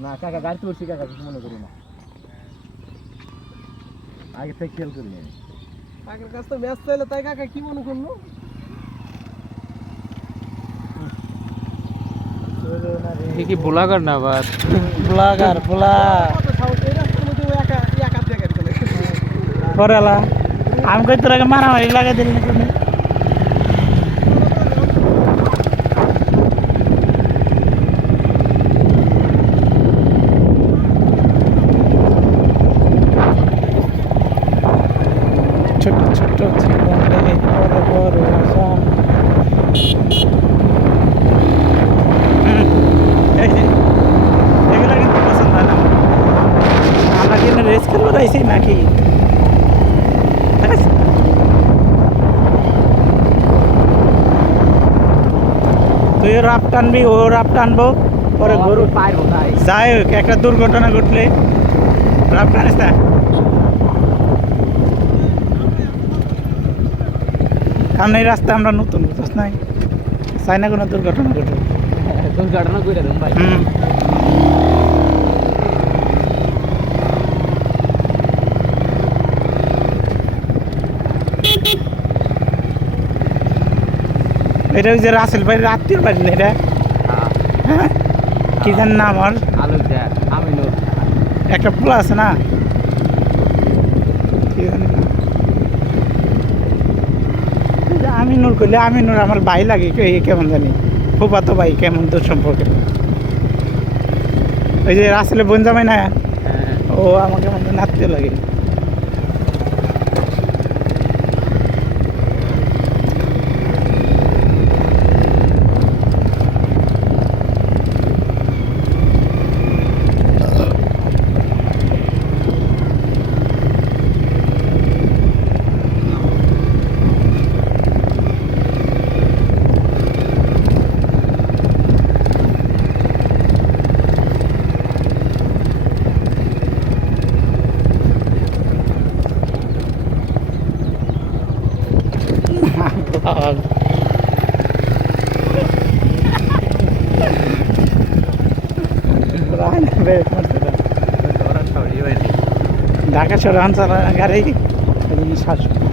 না কাকা গাড়ি তুলছি কাকা কিছু মনে করি না আগে থেকে খেয়াল করি না কাকার কাছ তো ম্যাচ চাইলে তাই কাকা কি মনে করলো কি ব্লগার না আবার ব্লগার করেলা আমি কই তোর আগে মারামারি লাগাই দিল না তুমি ছোট ছোট জীবনে বড় বড় আশা এগুলো কিন্তু পছন্দ হয় না আমরা কিন্তু রেস খেলবো তাইছি নাকি তুই রাপ টানবি ও রাপ টানবো পরে গরু পারবো না যাই হোক একটা দুর্ঘটনা ঘটলে রাপ টানিস না কারণ এই রাস্তা আমরা নতুন বুঝছ নাই চাই না কোনো দুর্ঘটনা ঘটে দুর্ঘটনা করে দেব ভাই এটা ওই যে রাসেল ভাই আত্মীয় বাড়ি না এটা হ্যাঁ কি জানি না আমার আলোক দেয় আমিনুর একটা পোলা আছে না কি জানি না আমিনুর করলে আমিনুর আমার ভাই লাগে কেমন জানি ফুফাতো ভাই কেমন তোর সম্পর্কে ওই যে রাসেলের বোন জামাই না ও আমাকে মনে নাচতে লাগে ঢাকা শহর অঞ্চল গাড়ি শাসন